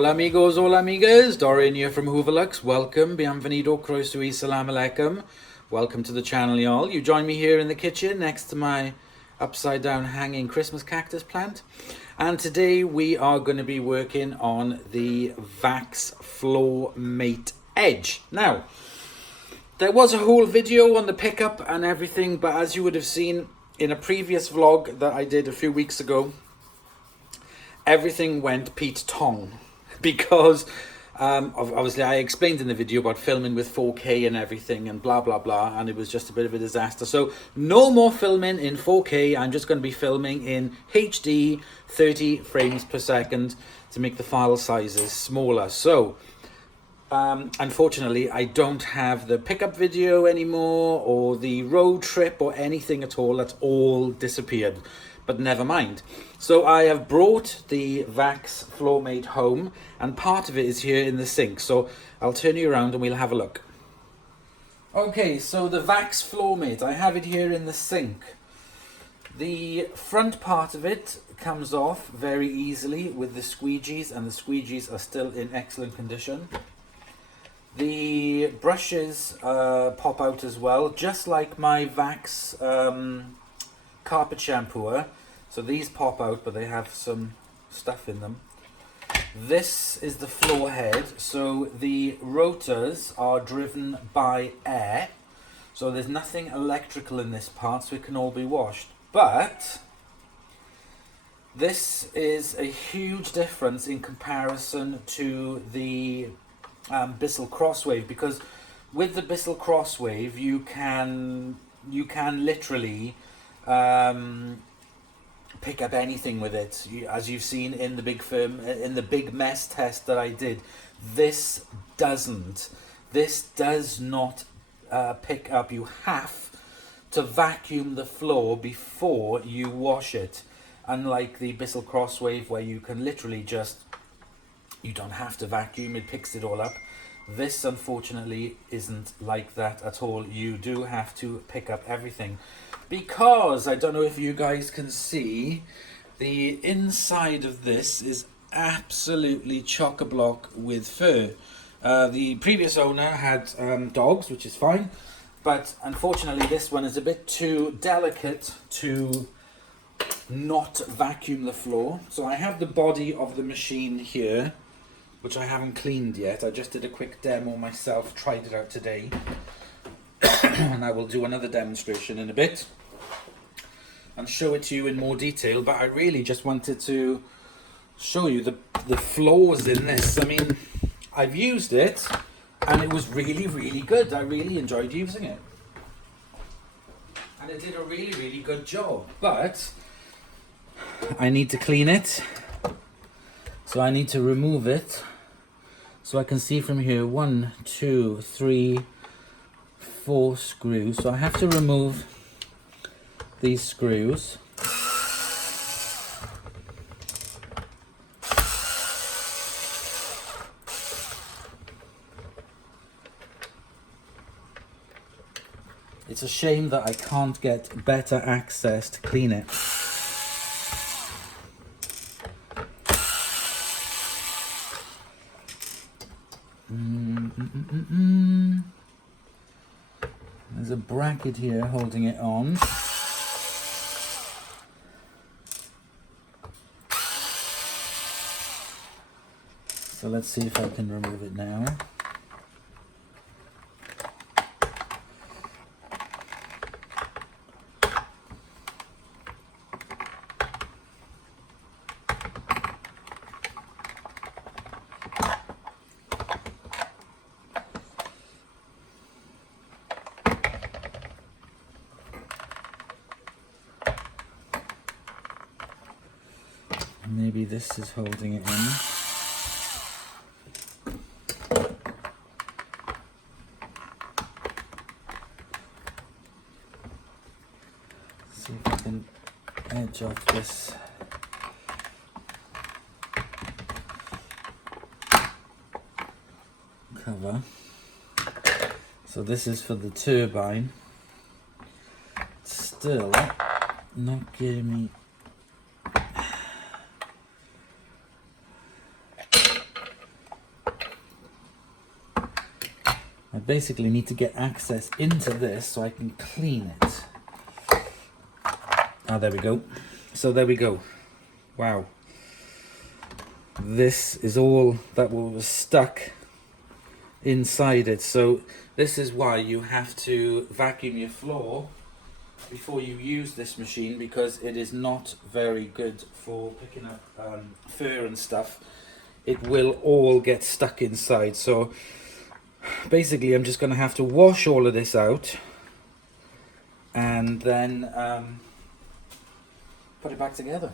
Hola amigos, hola amigas, Dorian here from Hooverlux. Welcome, bienvenido, croeso y salam alaikum. Welcome to the channel, y'all. You join me here in the kitchen next to my upside down hanging Christmas cactus plant. And today we are going to be working on the VAX Floormate Edge. Now, there was a whole video on the pickup and everything, but as you would have seen in a previous vlog that I did a few weeks ago, everything went Pete Tong because obviously I explained in the video about filming with 4K and everything and blah blah blah, and it was just a bit of a disaster. So no more filming in 4K. I'm just going to be filming in HD 30 frames per second to make the file sizes smaller. So unfortunately I don't have the pickup video anymore or the road trip or anything at all. That's all disappeared. But never mind. So I have brought the VAX Floormate home, and part of it is here in the sink. So I'll turn you around and we'll have a look. Okay, so the VAX Floormate, I have it here in the sink. The front part of it comes off very easily with the squeegees, and the squeegees are still in excellent condition. The brushes pop out as well, just like my VAX carpet shampooer. So these pop out, but they have some stuff in them. This is the floor head. So the rotors are driven by air. So there's nothing electrical in this part, so it can all be washed. But this is a huge difference in comparison to the Bissell Crosswave, because with the Bissell Crosswave you can literally pick up anything with it. As you've seen in the big mess test that I did, this does not pick up. You have to vacuum the floor before you wash it, unlike the Bissell Crosswave where you can literally you don't have to vacuum, it picks it all up. This unfortunately isn't like that at all. You do have to pick up everything, because I don't know if you guys can see, the inside of this is absolutely chock-a-block with fur. The previous owner had dogs, which is fine, but unfortunately this one is a bit too delicate to not vacuum the floor. So I have the body of the machine here, which I haven't cleaned yet. I just did a quick demo myself, tried it out today. And I will do another demonstration in a bit and show it to you in more detail, but I really just wanted to show you the flaws in this. I mean, I've used it and it was really, really good. I really enjoyed using it. And it did a really, really good job, but I need to clean it. So I need to remove it. So I can see from here 1, 2, 3, 4 screws. So I have to remove these screws. It's a shame that I can't get better access to clean it. There's a bracket here holding it on. So let's see if I can remove it now. Maybe this is holding it in. See if I can edge off this. Cover. So this is for the turbine. Still not giving me I basically need to get access into this so I can clean it. Ah, there we go. So there we go. Wow. This is all that was stuck inside it. So this is why you have to vacuum your floor before you use this machine, because it is not very good for picking up fur and stuff. It will all get stuck inside. So basically I'm just going to have to wash all of this out and then put it back together.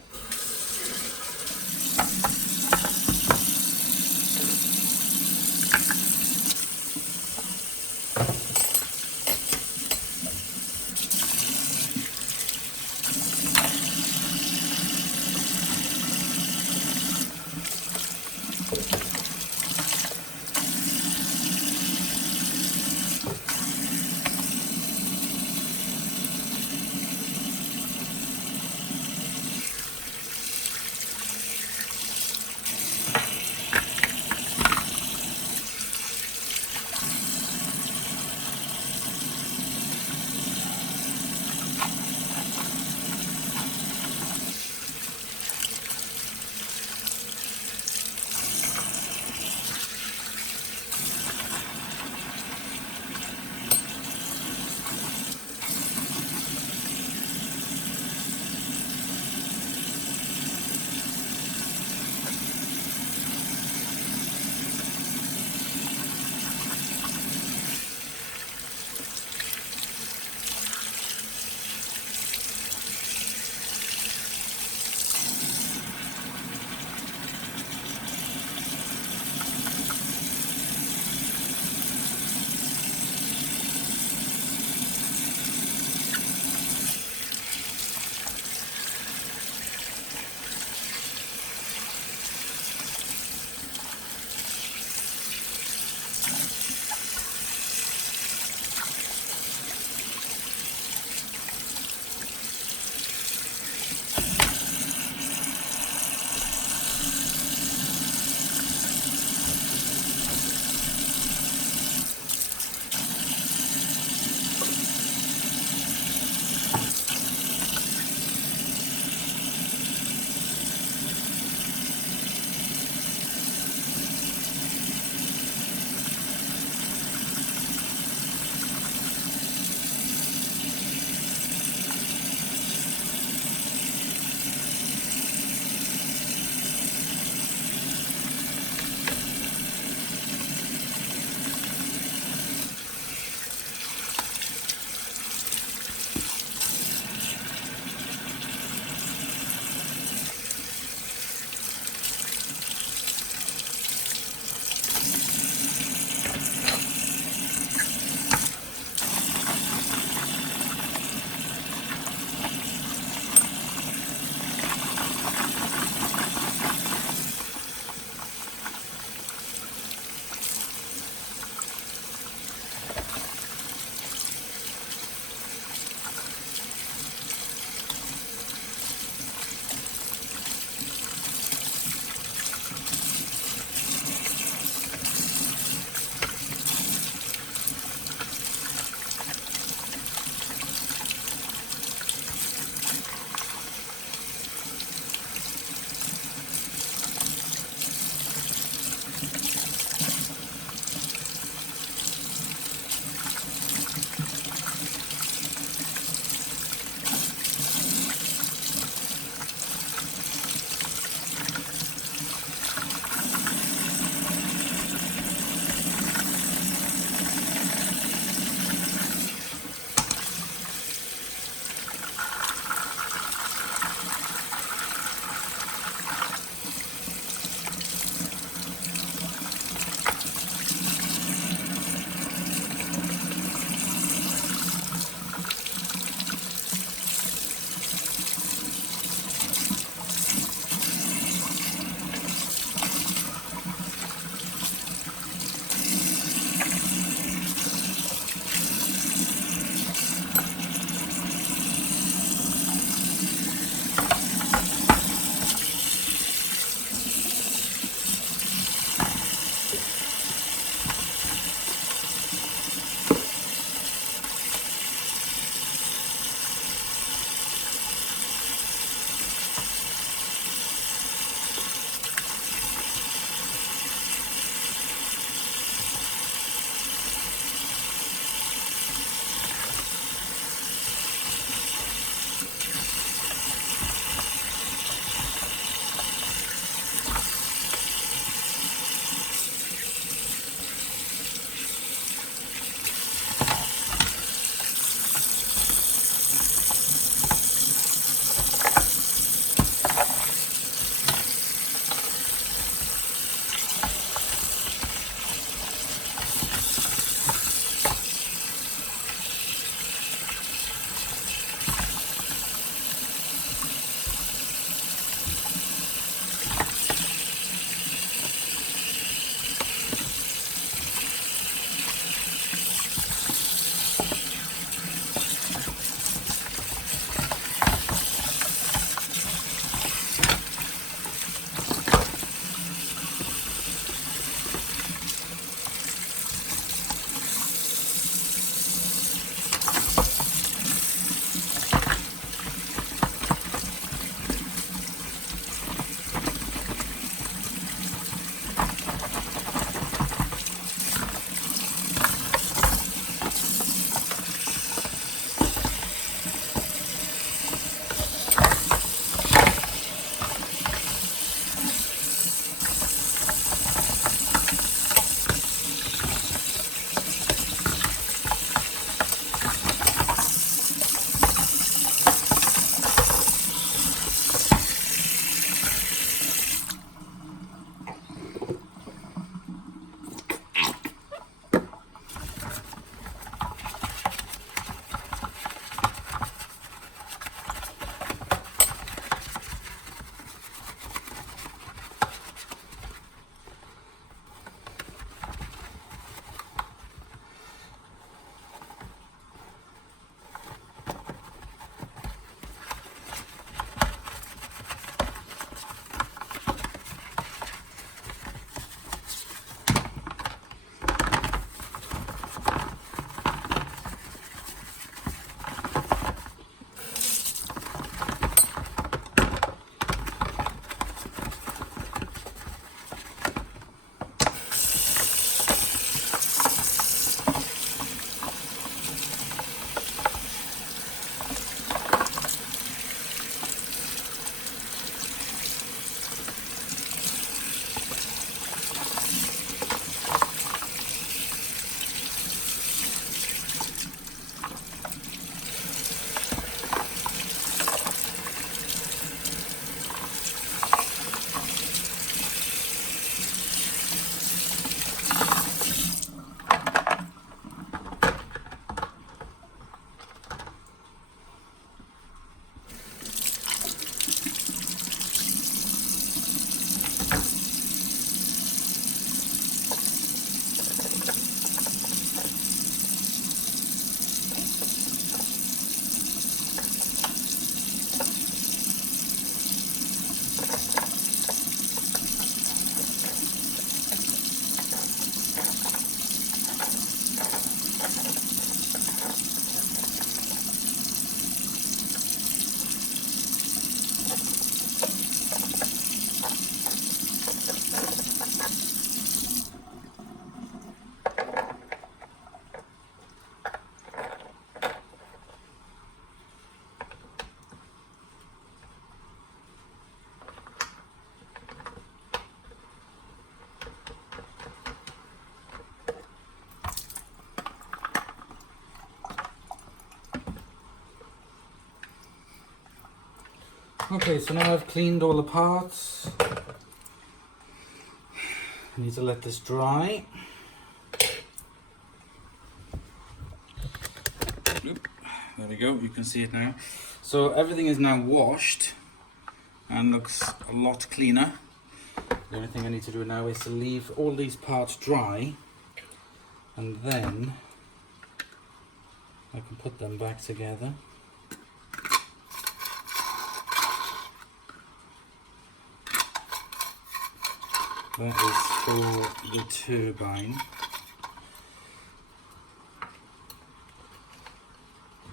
Okay, so now I've cleaned all the parts. I need to let this dry. Oop, there we go, you can see it now. So everything is now washed and looks a lot cleaner. The only thing I need to do now is to leave all these parts dry, and then I can put them back together. That is for the turbine.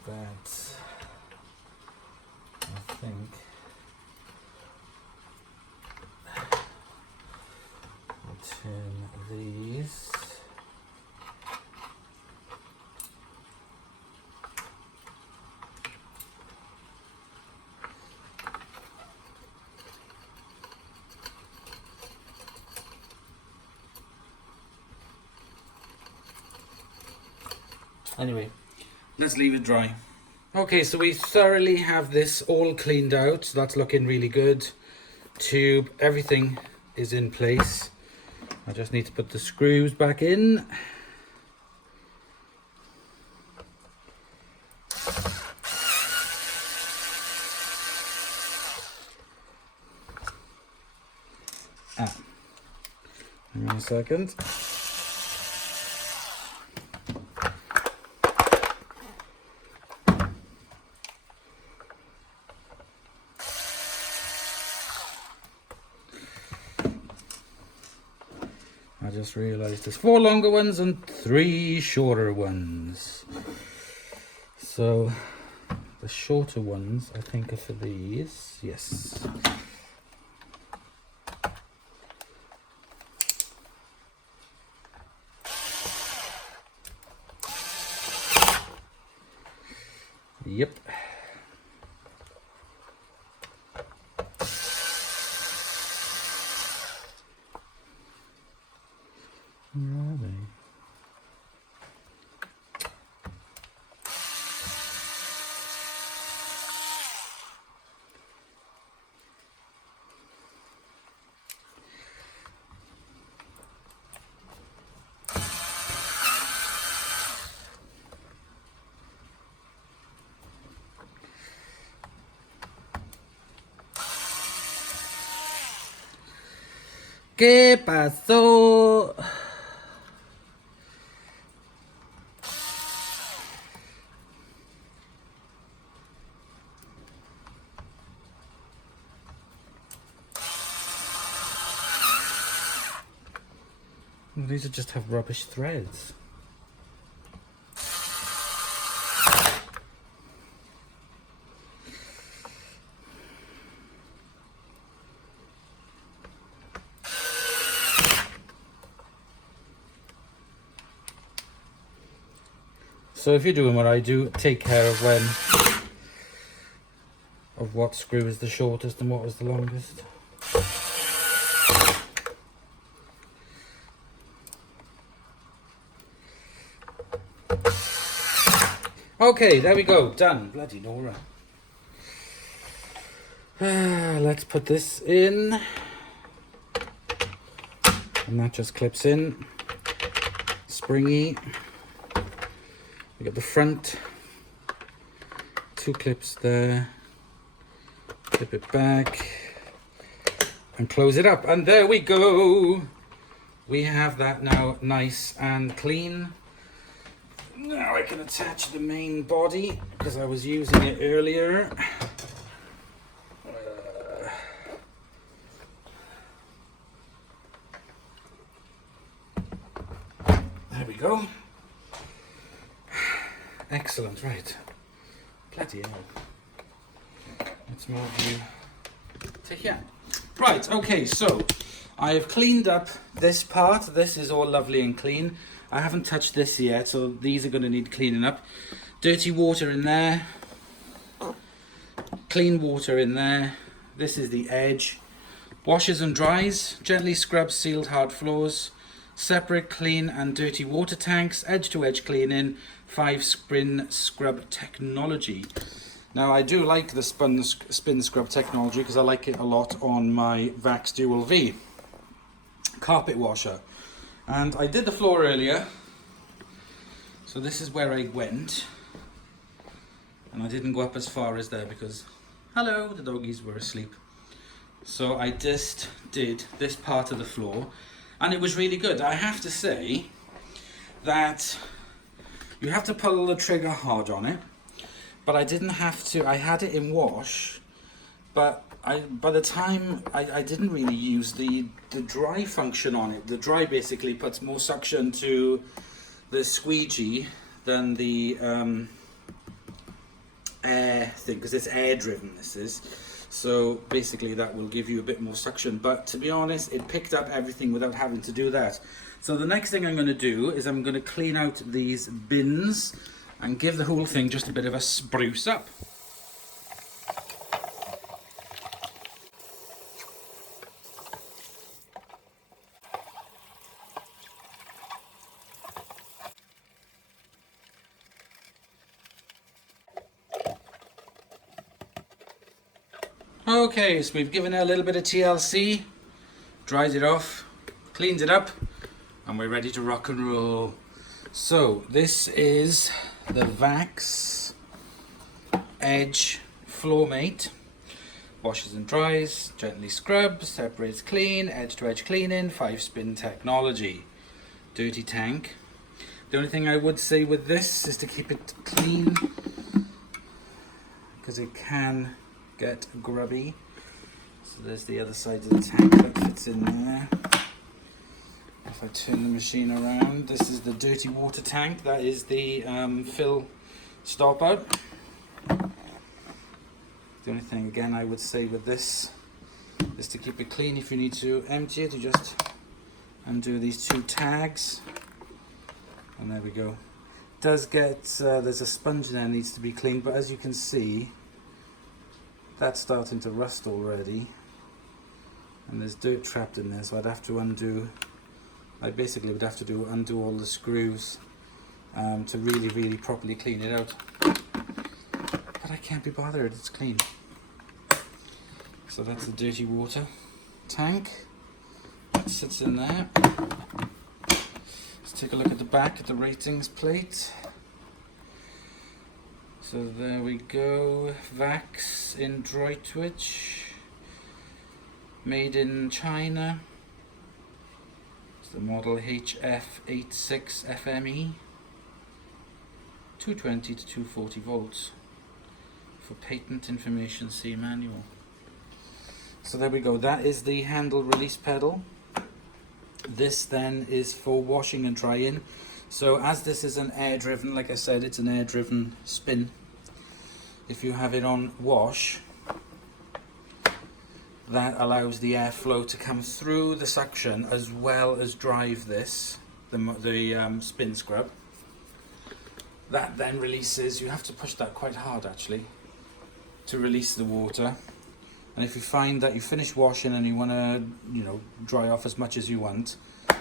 That, I think, I'll turn these. Anyway, let's leave it dry. Okay, so we thoroughly have this all cleaned out. So that's looking really good. Tube, everything is in place. I just need to put the screws back in. Give me a second. I just realized there's 4 longer ones and 3 shorter ones. So the shorter ones I think are for these. Yes. Yep. Where are they? ¿Qué pasó? These are just have rubbish threads. So if you're doing what I do, take care of what screw is the shortest and what is the longest. Okay, there we go, done. Bloody Nora. Let's put this in. And that just clips in. Springy. We got the front. 2 clips there. Clip it back. And close it up. And there we go. We have that now nice and clean. Now I can attach the main body because I was using it earlier. There we go. Excellent, right. Bloody hell. Let's move you to here. Right, okay, so I have cleaned up this part. This is all lovely and clean. I haven't touched this yet, so these are going to need cleaning up. Dirty water in there. Clean water in there. This is the edge. Washes and dries. Gently scrub sealed hard floors. Separate clean and dirty water tanks. Edge to edge cleaning. 5 spin scrub technology. Now I do like the spin scrub technology because I like it a lot on my VAX Dual V carpet washer. And I did the floor earlier, so this is where I went. And I didn't go up as far as there because, hello, the doggies were asleep. So I just did this part of the floor, and it was really good. I have to say that you have to pull the trigger hard on it, but I didn't have to. I had it in wash, but by the time I didn't really use the dry function on it. The dry basically puts more suction to the squeegee than the air thing, because it's air driven, this is. So basically that will give you a bit more suction, but to be honest, it picked up everything without having to do that. So the next thing I'm going to do is I'm going to clean out these bins and give the whole thing just a bit of a spruce up. Okay, so we've given it a little bit of TLC, dried it off, cleaned it up, and we're ready to rock and roll. So this is the VAX Edge Floormate. Washes and dries, gently scrubs, separates clean, edge to edge cleaning, 5-spin technology. Dirty tank. The only thing I would say with this is to keep it clean, because it can get grubby. So there's the other side of the tank that fits in there. If I turn the machine around, this is the dirty water tank. That is the fill stop out. The only thing again I would say with this is to keep it clean. If you need to empty it, you just undo these 2 tags, and there we go. It does get there's a sponge there that needs to be cleaned, but as you can see, that's starting to rust already, and there's dirt trapped in there, so I'd have to undo. I basically would have to undo all the screws to really properly clean it out. But I can't be bothered, it's clean. So that's the dirty water tank. That sits in there. Let's take a look at the back of the ratings plate. So there we go, VAX in Droitwich, made in China. It's the model HF86FME, 220 to 240 volts for patent information, see manual. So there we go, that is the handle release pedal. This then is for washing and drying. So as this is an air driven, like I said, it's an air driven spin. If you have it on wash, that allows the airflow to come through the suction as well as drive this, the spin scrub. That then releases, you have to push that quite hard actually to release the water. And if you find that you finish washing and you want to, dry off as much as you want,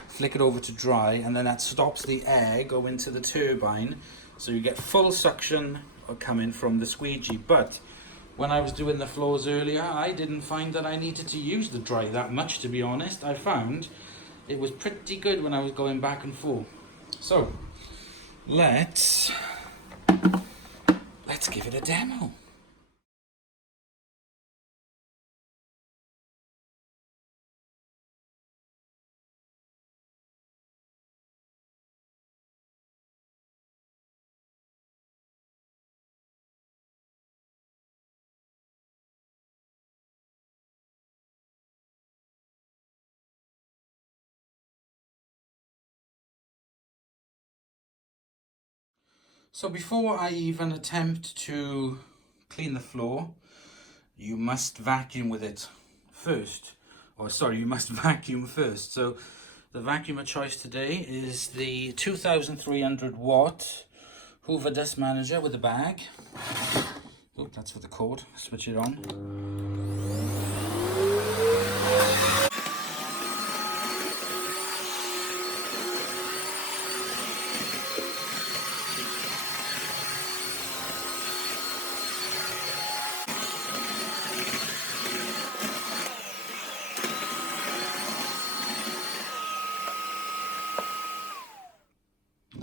flick it over to dry, and then that stops the air going to the turbine, so you get full suction coming from the squeegee. But when I was doing the floors earlier, I didn't find that I needed to use the dry that much, to be honest. I found it was pretty good when I was going back and forth. So let's give it a demo. So before I even attempt to clean the floor, you must vacuum with it first. Or sorry, you must vacuum first. So the vacuum of choice today is the 2300 watt Hoover Dust Manager with a bag. Oh, that's for the cord. Switch it on.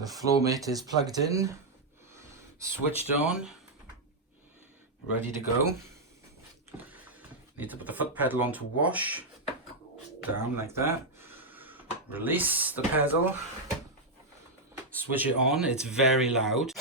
Floormate is plugged in, switched on, ready to go. Need to put the foot pedal on to wash, down like that. Release the pedal, switch it on, it's very loud.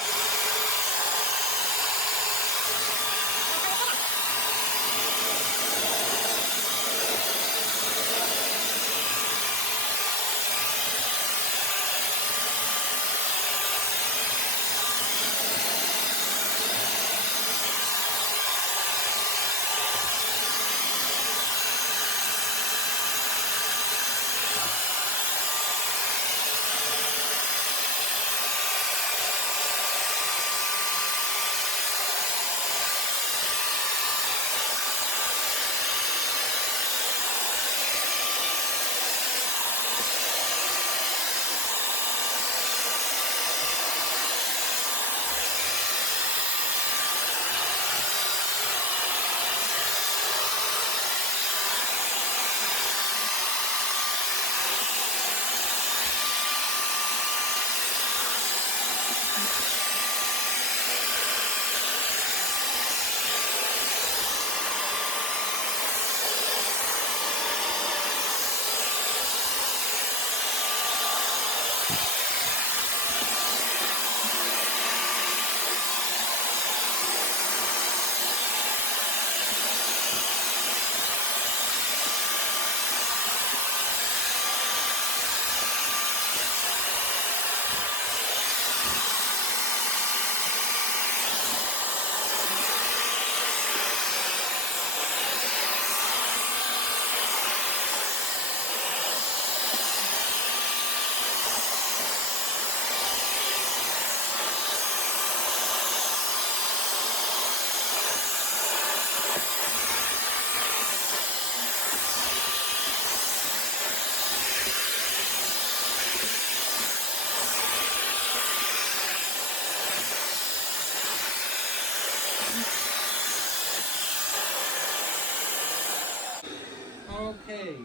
Okay,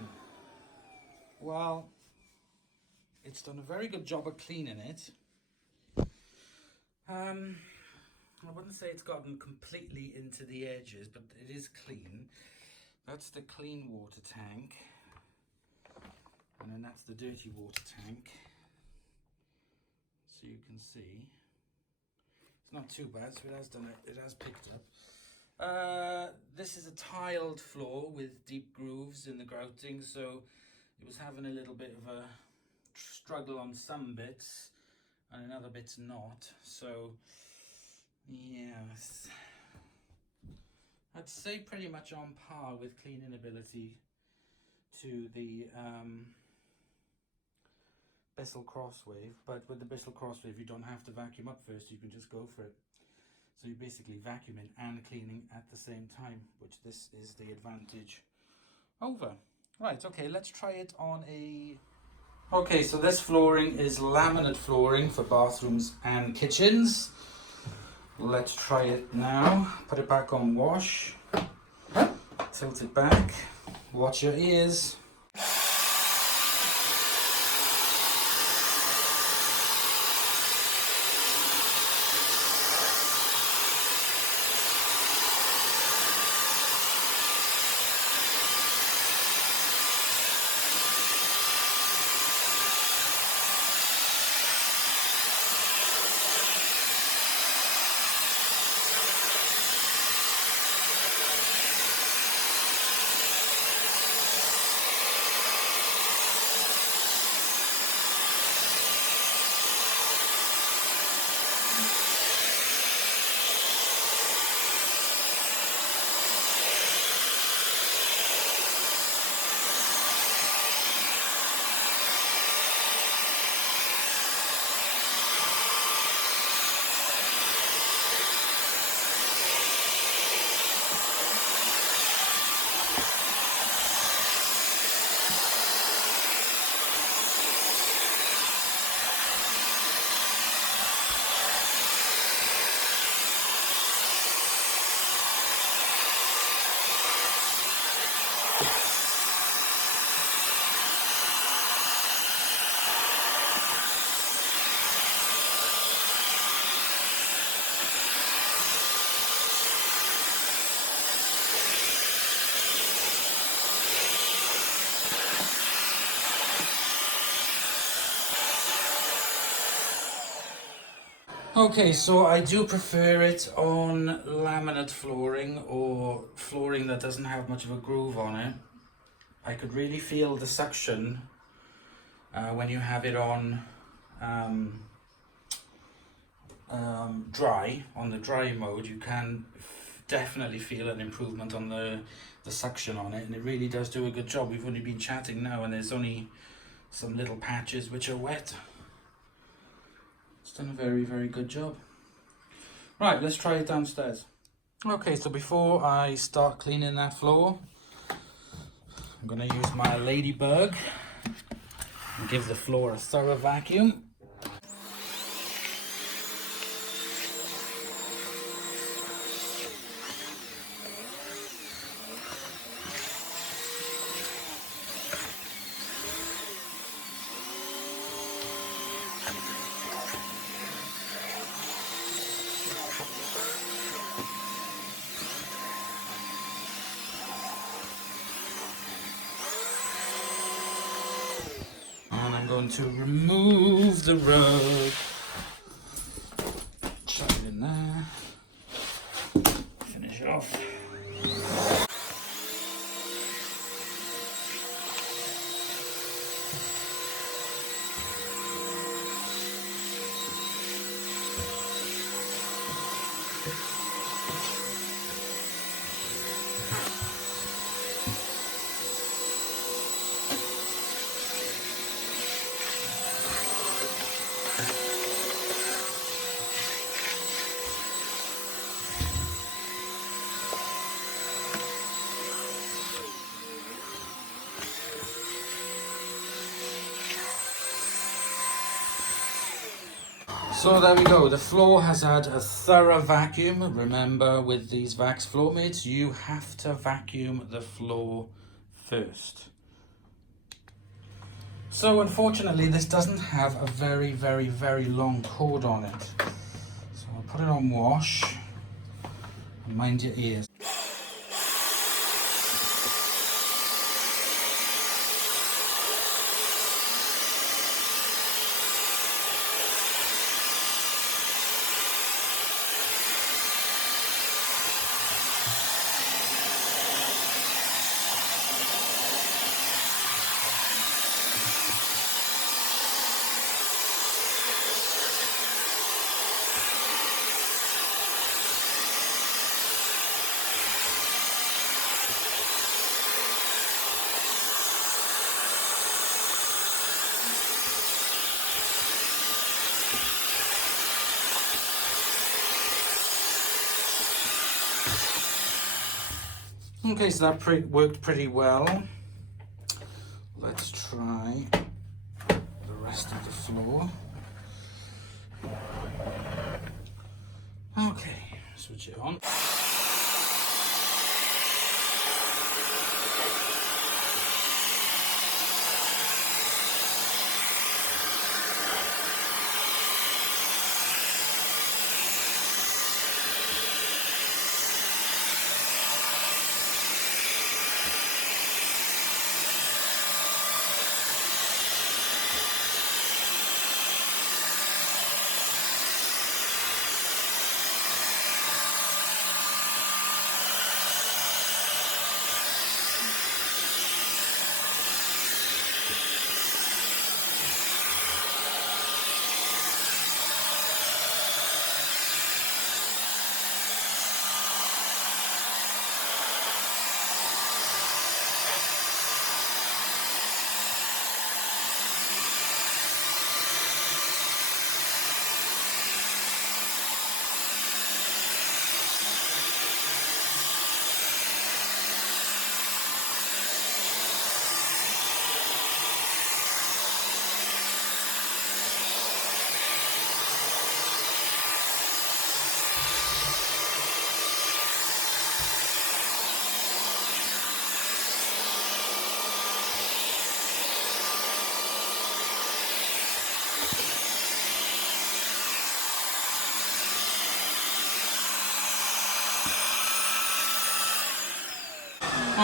well, it's done a very good job of cleaning it. I wouldn't say it's gotten completely into the edges, but it is clean. That's the clean water tank, and then that's the dirty water tank. So you can see it's not too bad, so it has done it, it has picked up. This is a tiled floor with deep grooves in the grouting, so it was having a little bit of a struggle on some bits and in other bits not. So yes, I'd say pretty much on par with cleaning ability to the Bissell Crosswave, but with the Bissell Crosswave you don't have to vacuum up first, you can just go for it. So you're basically vacuuming and cleaning at the same time, which this is the advantage over. Right, okay, let's try it on a... Okay, so this flooring is laminate flooring for bathrooms and kitchens. Let's try it now. Put it back on wash. Tilt it back. Watch your ears. Okay, so I do prefer it on laminate flooring or flooring that doesn't have much of a groove on it. I could really feel the suction when you have it on dry, on the dry mode. You can definitely feel an improvement on the suction on it, and it really does do a good job. We've only been chatting now and there's only some little patches which are wet. It's done a very, very good job. Right, let's try it downstairs. Okay, so before I start cleaning that floor, I'm going to use my ladybug and give the floor a thorough vacuum. And I'm going to remove the rug. Chuck it in there. Finish off. So there we go, the floor has had a thorough vacuum. Remember, with these VAX Floormates, you have to vacuum the floor first. So unfortunately, this doesn't have a very, very, very long cord on it. So I'll put it on wash, and mind your ears. Okay, so that worked pretty well. Let's try the rest of the floor. Okay, switch it on.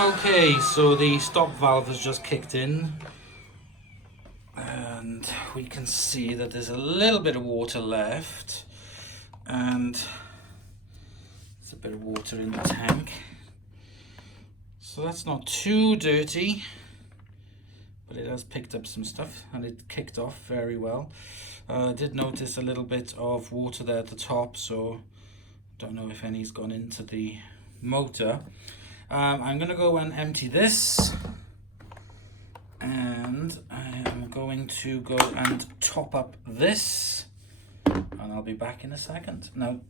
Okay, so the stop valve has just kicked in and we can see that there's a little bit of water left. and there's a bit of water in the tank. So that's not too dirty, but it has picked up some stuff and it kicked off very well. I did notice a little bit of water there at the top, so don't know if any's gone into the motor. I'm going to go and empty this, and I am going to go and top up this, and I'll be back in a second. No,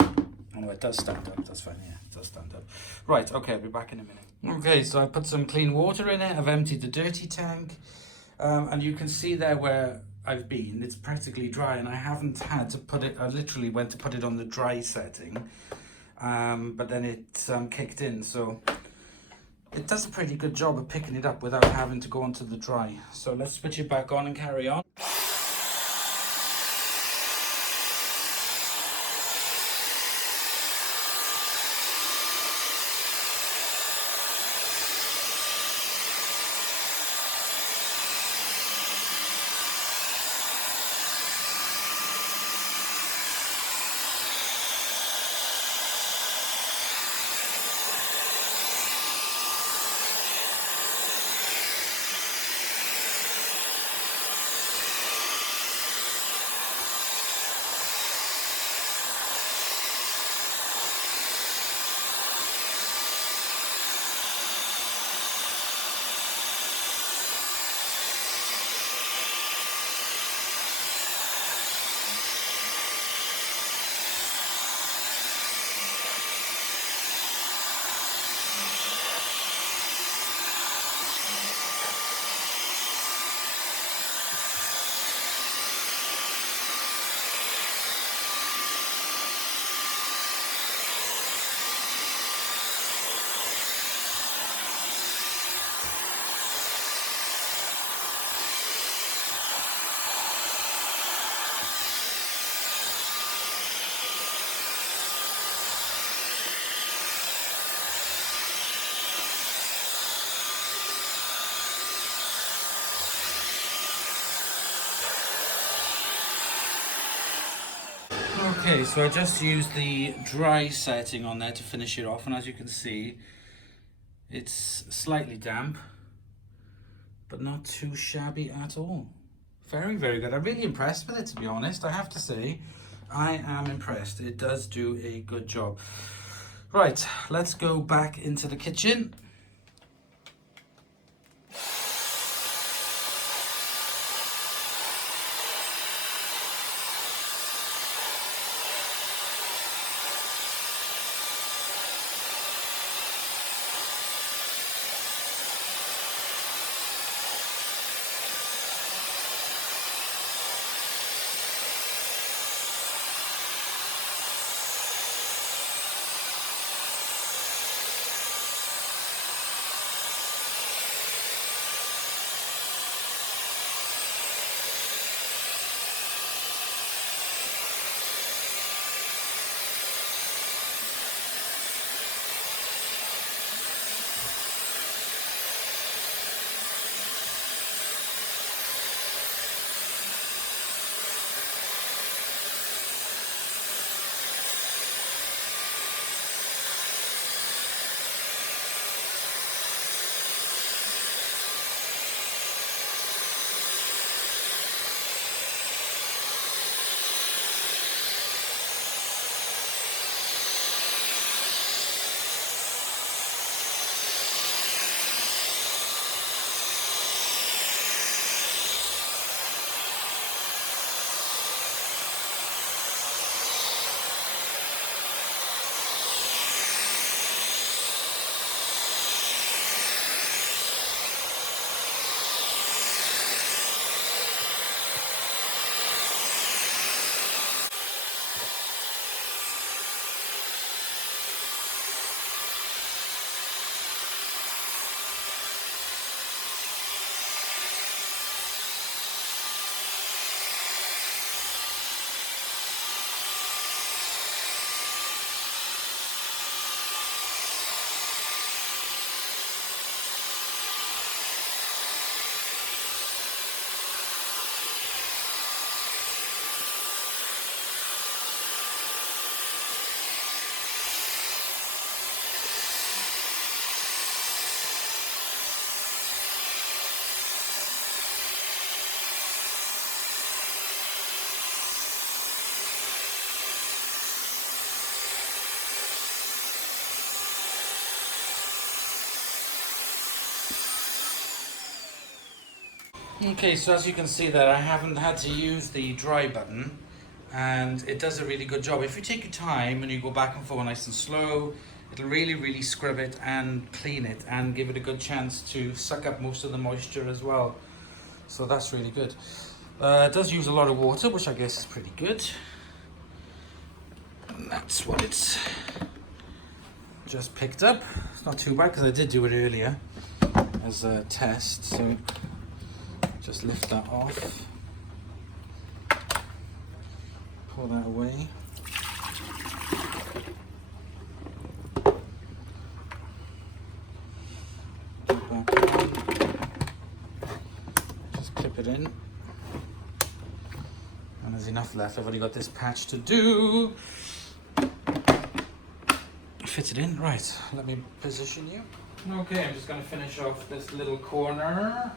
oh, it does stand up, that's fine, yeah, it does stand up. Right, okay, I'll be back in a minute. Okay, so I put some clean water in it, I've emptied the dirty tank, and you can see there where I've been, it's practically dry, and I haven't had to put it, I literally went to put it on the dry setting, but then it kicked in, so it does a pretty good job of picking it up without having to go onto the dry. So let's switch it back on and carry on. Okay, so I just used the dry setting on there to finish it off, and as you can see, it's slightly damp, but not too shabby at all. Very, very good. I'm really impressed with it, to be honest. I have to say, I am impressed. It does do a good job. Right, let's go back into the kitchen. Okay, so as you can see there, I haven't had to use the dry button, and it does a really good job. If you take your time and you go back and forth nice and slow, it'll really scrub it and clean it and give it a good chance to suck up most of the moisture as well. So that's really good. It does use a lot of water, which I guess is pretty good. And that's what it's just picked up. It's not too bad because I did do it earlier as a test. So just lift that off. Pull that away. Put it back on. Just clip it in. And there's enough left. I've only got this patch to do. Fit it in. Right, let me position you. Okay, I'm just going to finish off this little corner.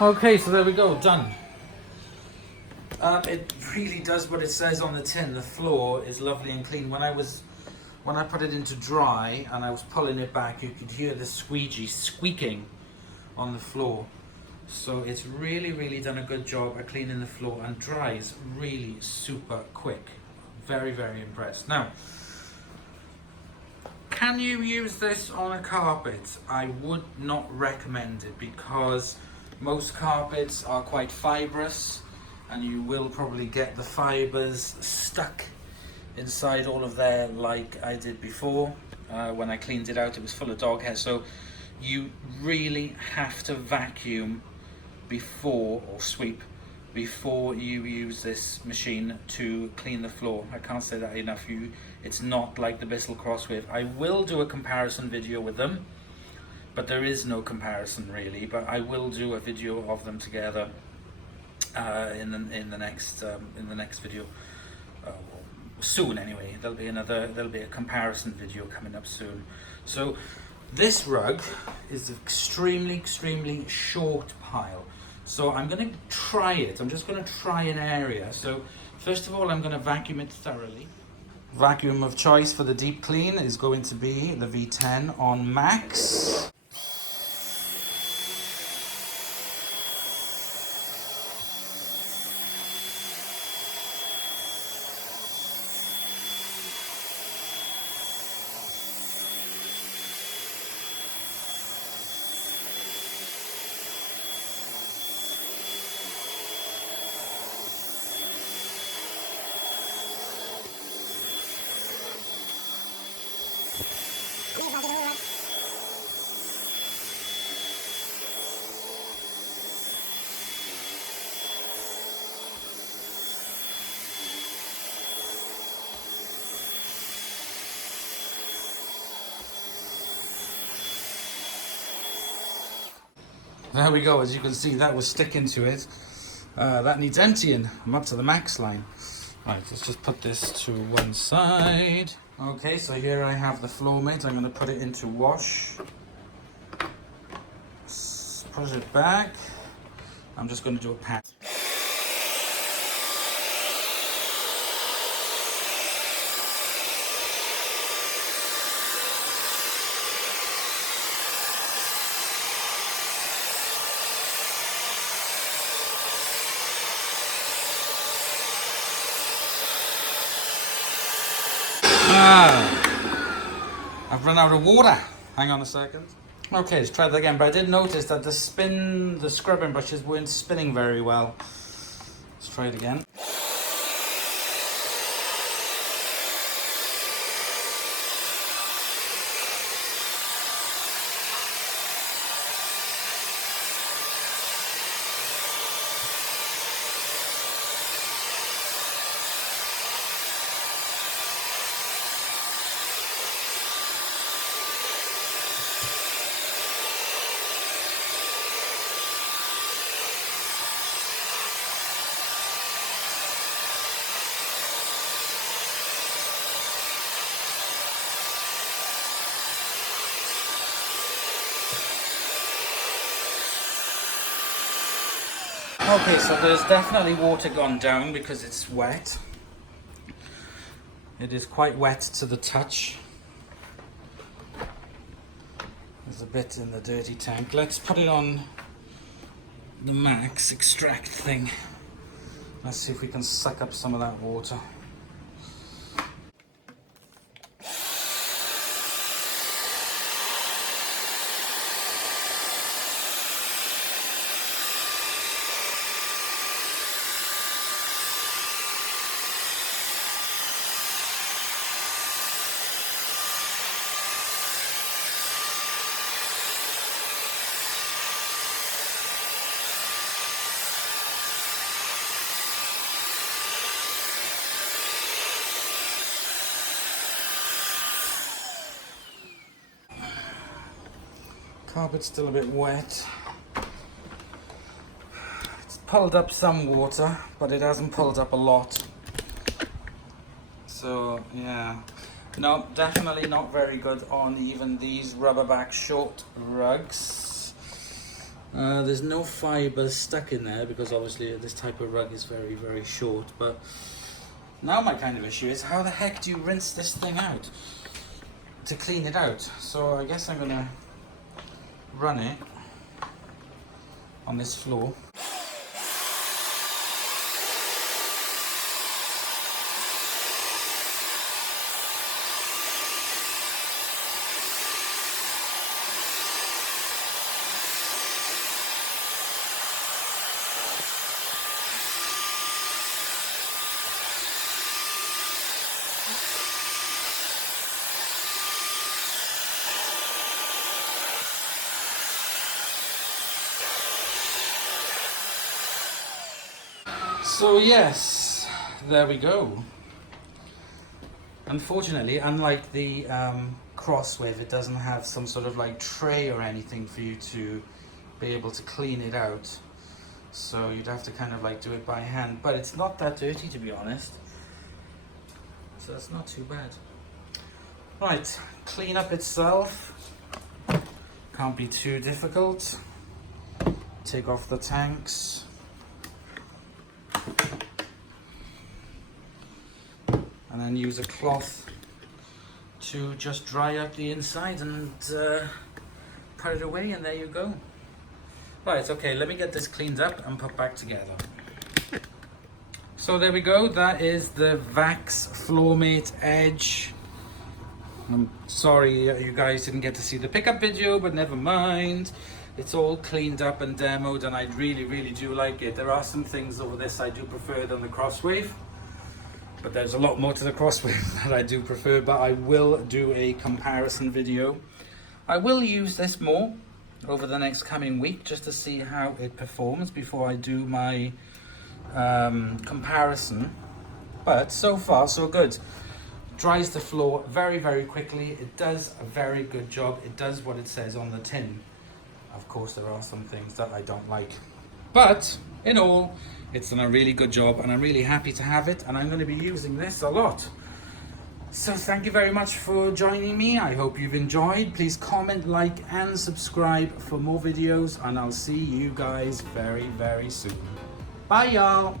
Okay, so there we go, done. It really does what it says on the tin. The floor is lovely and clean. When I put it into dry and I was pulling it back, you could hear the squeegee squeaking on the floor. So it's really done a good job at cleaning the floor and dries really super quick. Very impressed. Now, can you use this on a carpet? I would not recommend it because most carpets are quite fibrous and you will probably get the fibers stuck inside all of there like I did before. When I cleaned it out, it was full of dog hair. So you really have to vacuum before, or sweep, before you use this machine to clean the floor. I can't say that enough. It's not like the Bissell Crosswave. I will do a comparison video with them, but there is no comparison really. But I will do a video of them together in the next video soon. Anyway, there'll be a comparison video coming up soon. So this rug is extremely short pile. So I'm going to try it. I'm just going to try an area. So first of all, I'm going to vacuum it thoroughly. Vacuum of choice for the deep clean is going to be the V10 on max. There we go. As you can see, that was sticking to it. That needs emptying. I'm up to the max line. Right, let's just put this to one side. Okay, so here I have the Floormate. I'm going to put it into wash. Push it back. I'm just going to do a pat. I've run out of water. Hang on a second. Okay, let's try that again. But I did notice that the scrubbing brushes weren't spinning very well. Let's try it again. Okay, so there's definitely water gone down because it's wet. It is quite wet to the touch. There's a bit in the dirty tank. Let's put it on the max extract thing. Let's see if we can suck up some of that water. Carpet's still a bit wet. It's pulled up some water, but it hasn't pulled up a lot. So yeah, no, definitely not very good on even these rubberback short rugs. There's no fibre stuck in there because obviously this type of rug is very, very short. But now my kind of issue is how the heck do you rinse this thing out to clean it out? So I guess I'm gonna run it on this floor. So yes, there we go. Unfortunately, unlike the Crosswave, it doesn't have some sort of like tray or anything for you to be able to clean it out. So you'd have to kind of like do it by hand. But it's not that dirty, to be honest. So it's not too bad. Right, clean up itself. Can't be too difficult. Take off the tanks. And then use a cloth to just dry up the inside and put it away, and there you go. Right, okay, let me get this cleaned up and put back together. So there we go, that is the VAX Floormate Edge. I'm sorry you guys didn't get to see the pickup video, but never mind. It's all cleaned up and demoed, and I really, really do like it. There are some things over this I do prefer than the Crosswave, but there's a lot more to the Crosswave that I do prefer, but I will do a comparison video. I will use this more over the next coming week just to see how it performs before I do my comparison. But so far, so good. Dries the floor very, very quickly. It does a very good job. It does what it says on the tin. Of course, there are some things that I don't like, but in all, it's done a really good job, and I'm really happy to have it, and I'm going to be using this a lot. So thank you very much for joining me. I hope you've enjoyed. Please comment, like, and subscribe for more videos, and I'll see you guys very, very soon. Bye, y'all.